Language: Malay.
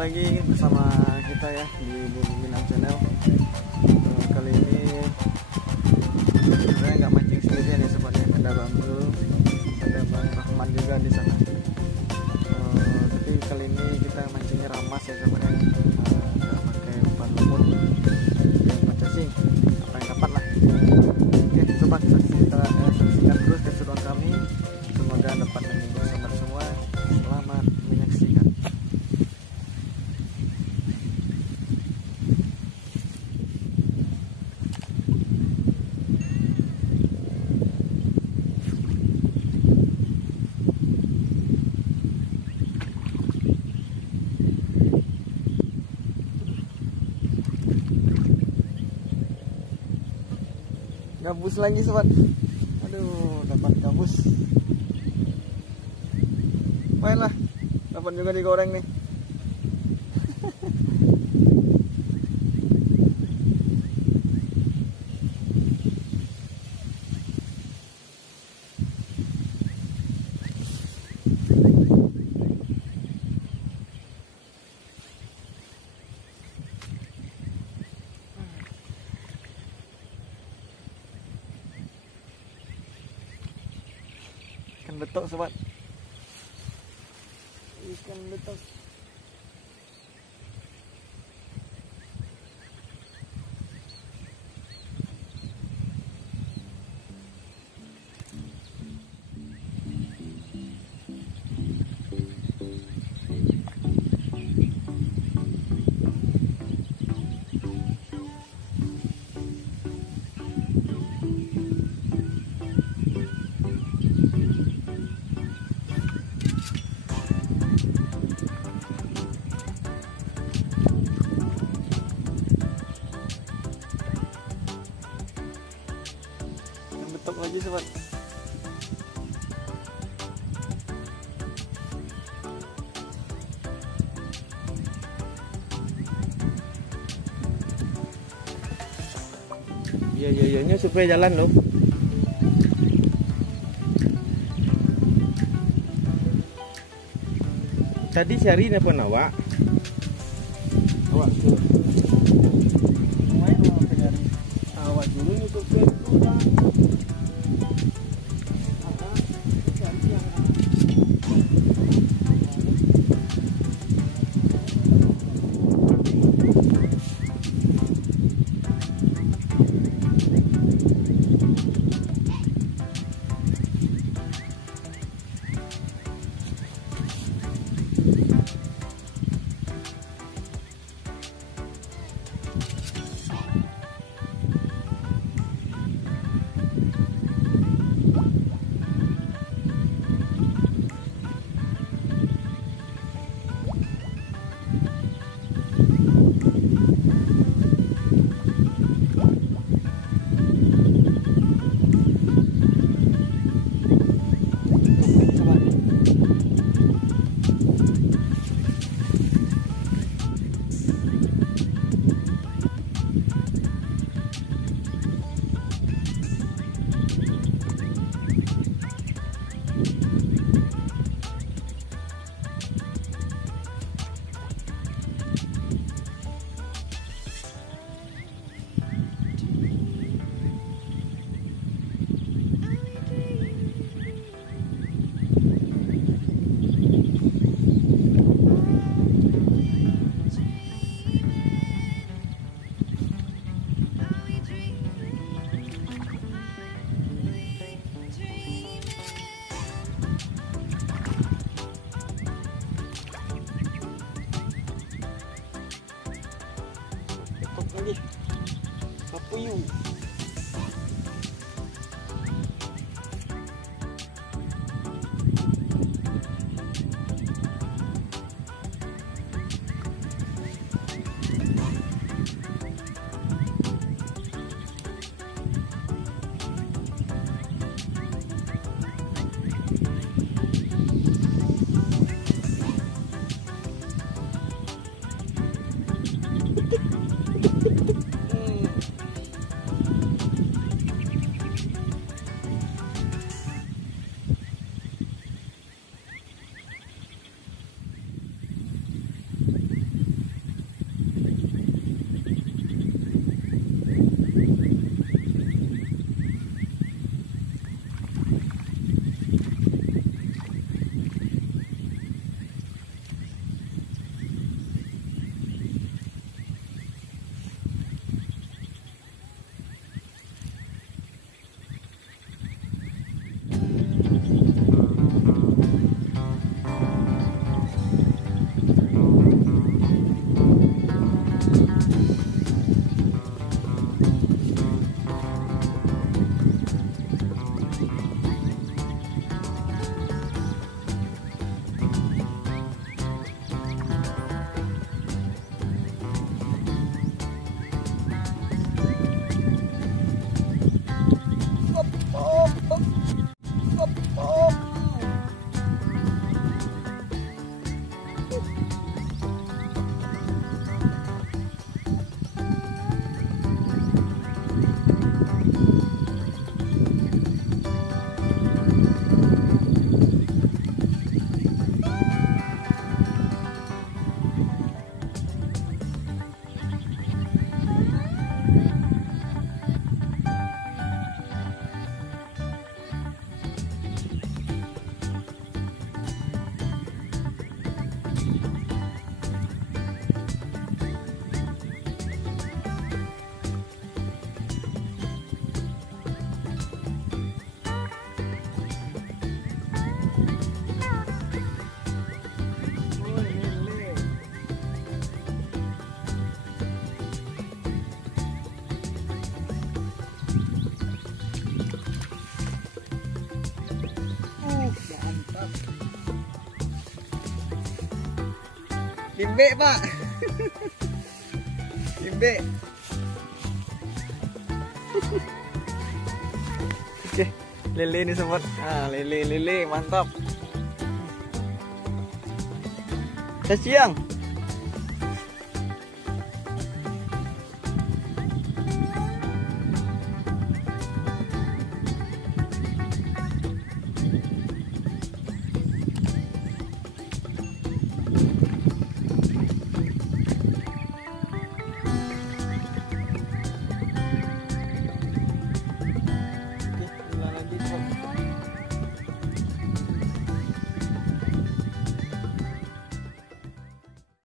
lagi bersama kita ya di Bumi Minang Channel. Kali ini saya nggak mancing sendirian ya sobatnya, ada Bang Zul, ada Bang Rahman juga di sana. Tapi kali ini kita mancingnya ramas ya sobatnya, nggak pakai umpan lumut, umpan cacing, apa yang dapat lah. Oke sobat, saksikan terus keseruan kami, semoga dapat menghibur sobat semua. Selamat menyaksikan. Gabus lagi sobat. Aduh, dapat gabus. Baiklah, dapat juga digoreng nih. Ikan betok sobat, ikan betok. Betok lagi sobat. Iya supaya jalan loh. Tadi cari apa nawak? Awak tuh. Main mau cari. Awak dulu nyukur ke lagi papuyuh. Kimbe pak. Kimbe. Oke, lele nih sobat. Ah, lele mantap. Siang.